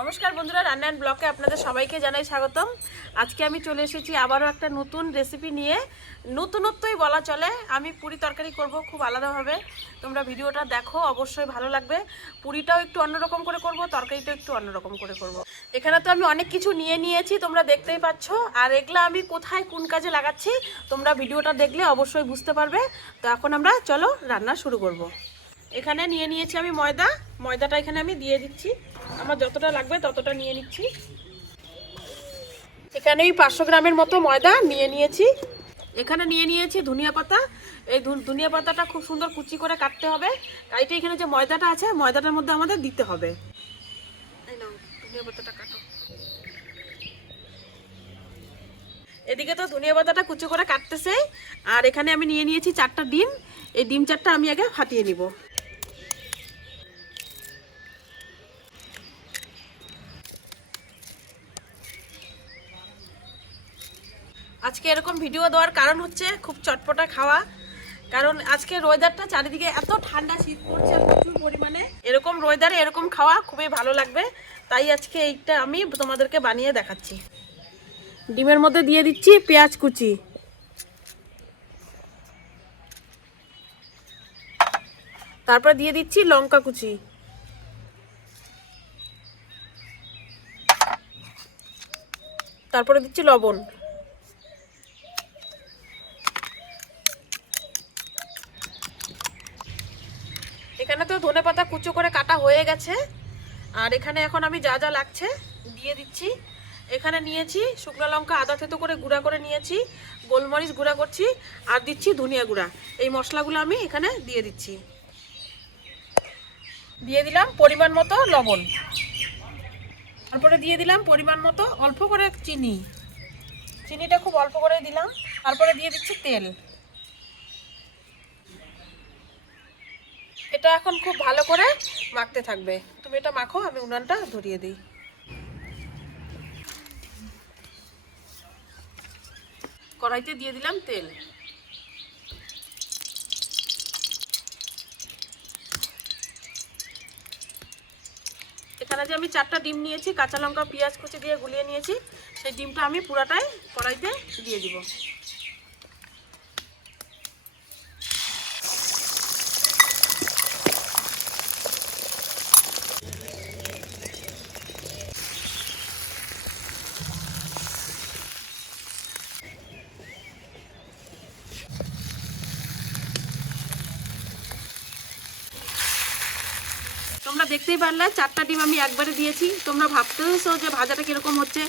নমস্কার বন্ধুরা, রান্না অ্যান্ড ব্লগে আপনাদের সবাইকে জানাই স্বাগতম। আজকে আমি চলে এসেছি আবারও একটা নতুন রেসিপি নিয়ে। নতুনত্বই বলা চলে। আমি পুরি তরকারি করব খুব আলাদাভাবে। তোমরা ভিডিওটা দেখো, অবশ্যই ভালো লাগবে। পুরিটাও একটু অন্যরকম করে করব, তরকারিটাও একটু অন্যরকম করে করব। এখানে তো আমি অনেক কিছু নিয়ে নিয়েছি, তোমরা দেখতেই পাচ্ছ। আর এগুলো আমি কোথায় কোন কাজে লাগাচ্ছি তোমরা ভিডিওটা দেখলে অবশ্যই বুঝতে পারবে। তো এখন আমরা চলো রান্না শুরু করব। এখানে নিয়ে নিয়েছি আমি ময়দাটা এখানে আমি দিয়ে দিচ্ছি। আমার যতটা লাগবে ততটা নিয়ে নিচ্ছি। এখানে আমি 500 গ্রামের মতো ময়দা নিয়ে নিয়েছি। এখানে নিয়ে নিয়েছি ধনিয়া পাতা। এই ধনিয়া পাতাটা খুব সুন্দর কুচি করে কাটতে হবে। কাইটে এখানে যে ময়দাটা আছে ময়দাটার মধ্যে আমাদের দিতে হবে। এই নাও ধনিয়া পাতাটা কাটো। এদিকে তো ধনিয়া পাতাটা কুচি করে কাটতেছে। আর এখানে আমি নিয়ে নিয়েছি 4টা ডিম। এই ডিম 4টা আমি আগে ফাটিয়ে নিব। আজকে এরকম ভিডিও দেওয়ার কারণ হচ্ছে খুব চটপটা খাওয়া। কারণ আজকে ওয়েদারটা চারিদিকে এত ঠান্ডা, শীত পড়ছে প্রচুর পরিমাণে। এরকম ওয়েদারে এরকম খাওয়া খুবই ভালো লাগবে। তাই আজকে এইটা আমি তোমাদেরকে বানিয়ে দেখাচ্ছি। ডিমের মধ্যে দিয়ে দিচ্ছি পেঁয়াজ কুচি, তারপরে দিয়ে দিচ্ছি লঙ্কা কুচি, তারপরে দিচ্ছি লবণ। এখানে তো ধনেপাতা কুচো করে কাটা হয়ে গেছে। আর এখানে এখন আমি যা যা লাগছে দিয়ে দিচ্ছি। এখানে নিয়েছি শুকনো লঙ্কা আদা থেতো করে গুঁড়া করে নিয়েছি, গোলমরিচ গুঁড়া করছি, আর দিচ্ছি ধনিয়া গুঁড়া। এই মশলাগুলো আমি এখানে দিয়ে দিচ্ছি। দিয়ে দিলাম পরিমাণ মতো লবণ, তারপরে দিয়ে দিলাম পরিমাণ মতো অল্প করে চিনি। চিনিটা খুব অল্প করে দিলাম। তারপরে দিয়ে দিচ্ছি তেল। এটা এখন খুব ভালো করে মাখতে থাকবে। তুমি এটা মাখো, আমি উনানটা ধরিয়ে দিই। কড়াইতে দিয়ে দিলাম তেল। এখানে যে আমি 4টা ডিম নিয়েছি, কাঁচা লঙ্কা পেঁয়াজ কুচি দিয়ে গুলিয়ে নিয়েছি, সেই ডিমটা আমি পুরাটাই কড়াইতে দিয়ে দিব। তোমরা দেখতেই পারলে 4টা ডিম আমি একবারে দিয়েছি। তোমরা ভাবতেছো যে ভাজাটা কিরকম হচ্ছে।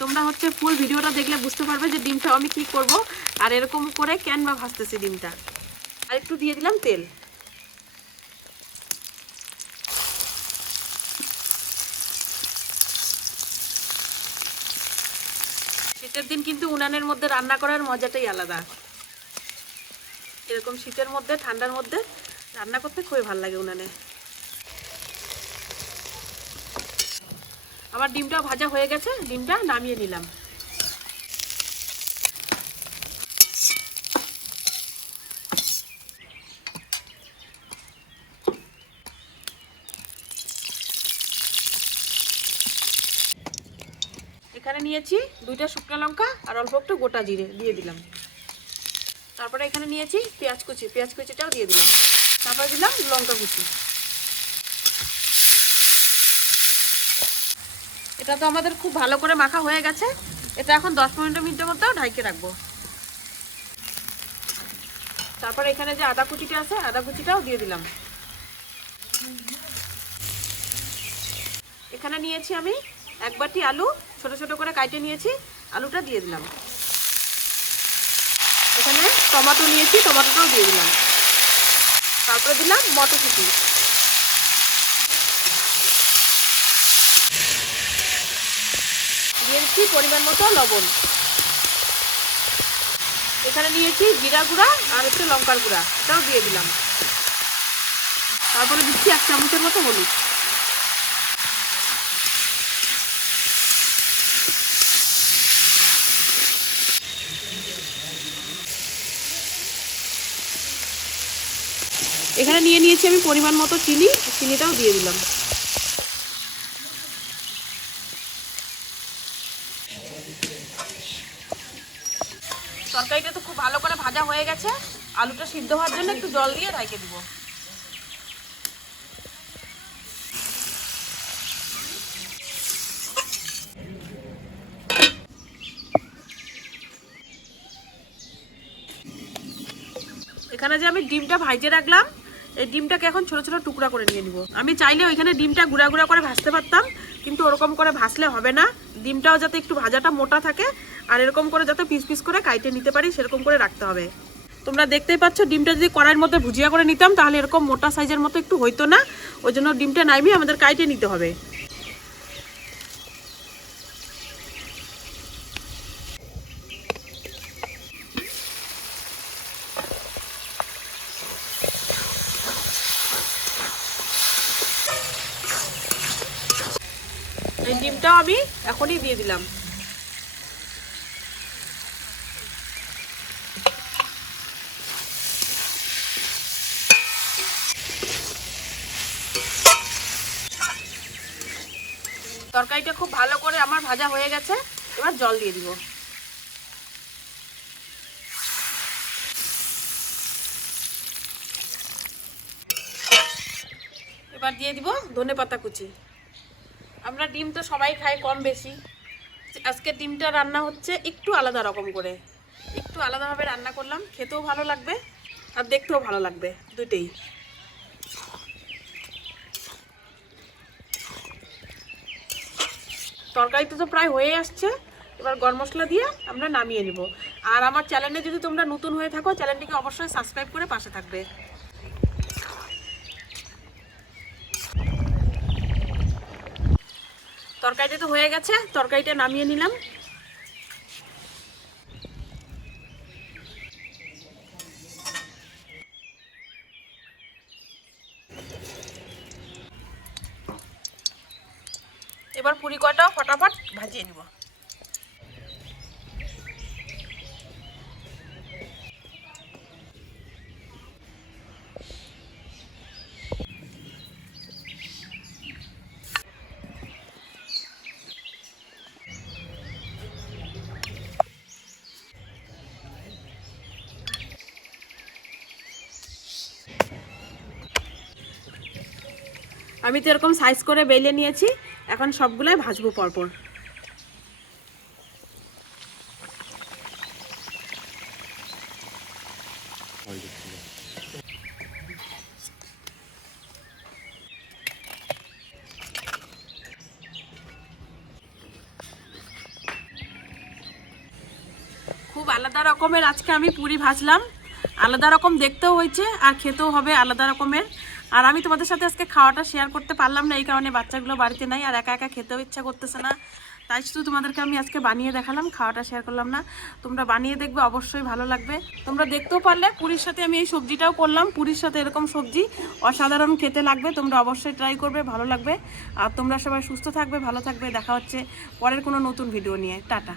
তোমরা ফুল ভিডিওটা দেখলে বুঝতে পারবে যে ডিমটা আমি কি করব আর এরকম করে কেন বা ভাজতেছি ডিমটা। আর একটু দিয়ে দিলাম তেল। শীতের দিন কিন্তু উনানের মধ্যে রান্না করার মজাটাই আলাদা। এরকম শীতের মধ্যে ঠান্ডার মধ্যে রান্না করতে খুবই ভালো লাগে উনানে। আমার ডিমটা ভাজা হয়ে গেছে, ডিমটা নামিয়ে নিলাম। এখানে নিয়েছি 2টা শুকনো লঙ্কা আর অল্প একটু গোটা জিরে দিয়ে দিলাম। তারপরে এখানে নিয়েছি পেঁয়াজ কুচিটাও দিয়ে দিলাম। তারপরে দিলাম লঙ্কা কুচি। এটা তো আমাদের খুব ভালো করে মাখা হয়ে গেছে। এটা এখন 10-15 মিনিটের মতো ঢাইকে রাখবো। তারপরে এখানে যে আদা কুচিটা আছে আদা কুচিটাও দিয়ে দিলাম। এখানে নিয়েছি আমি 1 বাটি আলু, ছোট ছোট করে কাটে নিয়েছি, আলুটা দিয়ে দিলাম। এখানে টমেটো নিয়েছি, টমেটোটাও দিয়ে দিলাম। তারপরে দিলাম মটরশুঁটি। দিয়ে দিচ্ছি পরিমাণ মতো লবণ। এখানে নিয়েছি জিরা গুঁড়া আর একটু লঙ্কার গুঁড়া, এটাও দিয়ে দিলাম। তারপরে দিচ্ছি 1 চামচের মতো হলুদ। এখানে নিয়ে নিয়েছি আমি পরিমাণ মতো চিনি, চিনিটাও দিয়ে দিলাম। ভাজা হয়ে গেছে, আলুটা সিদ্ধ হওয়ার জন্য একটু জল দিয়ে ঢেকে দিব। এখানে যে আমি ডিমটা ভাজে রাখলাম, এই ডিমটাকে এখন ছোট ছোট টুকরা করে নিয়ে নিব। আমি চাইলে ওইখানে ডিমটা গুঁড়া গুঁড়া করে ভাজতে পারতাম, কিন্তু ওরকম করে ভাজলে হবে না। ডিমটাও যাতে একটু ভাজাটা মোটা থাকে আর এরকম করে যাতে পিস পিস করে কাইটে নিতে পারি সেরকম করে রাখতে হবে। তোমরা দেখতেই পাচ্ছ, ডিমটা যদি কড়াইয়ের মধ্যে ভুজিয়া করে নিতাম তাহলে এরকম মোটা সাইজের মতো একটু হইতো না, ওই জন্য ডিমটা নামিয়ে আমাদের কাইটে নিতে হবে। এই ডিমটাও আমি এখনই দিয়ে দিলাম। তরকারিটা খুব ভালো করে আমার ভাজা হয়ে গেছে, এবার জল দিয়ে দিব। এবার দিয়ে দিব ধনেপাতা কুচি। আমরা ডিম তো সবাই খাই কম বেশি, আজকে ডিমটা রান্না হচ্ছে একটু আলাদা রকম করে, একটু আলাদাভাবে রান্না করলাম, খেতেও ভালো লাগবে আর দেখতেও ভালো লাগবে, দুটোই। তরকারিটা তো প্রায় হয়ে আসছে, এবার গরম মশলা দিয়ে আমরা নামিয়ে নিব। আর আমার চ্যানেলে যদি তোমরা নতুন হয়ে থাকো, চ্যানেলটিকে অবশ্যই সাবস্ক্রাইব করে পাশে থাকবে। তরকারিটা তো হয়ে গেছে, তরকারিটা নামিয়ে নিলাম। এবার পুরি কটা ফটাফট ভাজিয়ে নিব। আমি তো এরকম সাইজ করে বেলে নিয়েছি, এখন সবগুলাই ভাজবো পরপর। খুব আলাদা রকমের আজকে আমি পুরি ভাজলাম, আলাদা রকম দেখতেও হয়েছে আর খেতেও হবে আলাদা রকমের। আর আমি তোমাদের সাথে আজকে খাওয়াটা শেয়ার করতে পারলাম না, এই কারণে বাচ্চাগুলো বাড়িতে নাই আর একা একা খেতেও ইচ্ছা করতেছে না, তাই শুধু তোমাদেরকে আমি আজকে বানিয়ে দেখালাম, খাওয়াটা শেয়ার করলাম না। তোমরা বানিয়ে দেখবে, অবশ্যই ভালো লাগবে। তোমরা দেখতেও পারলে পুরির সাথে আমি এই সবজিটাও করলাম, পুরির সাথে এরকম সবজি অসাধারণ খেতে লাগবে। তোমরা অবশ্যই ট্রাই করবে, ভালো লাগবে। আর তোমরা সবাই সুস্থ থাকবে, ভালো থাকবে। দেখা হচ্ছে পরের কোনো নতুন ভিডিও নিয়ে। টাটা।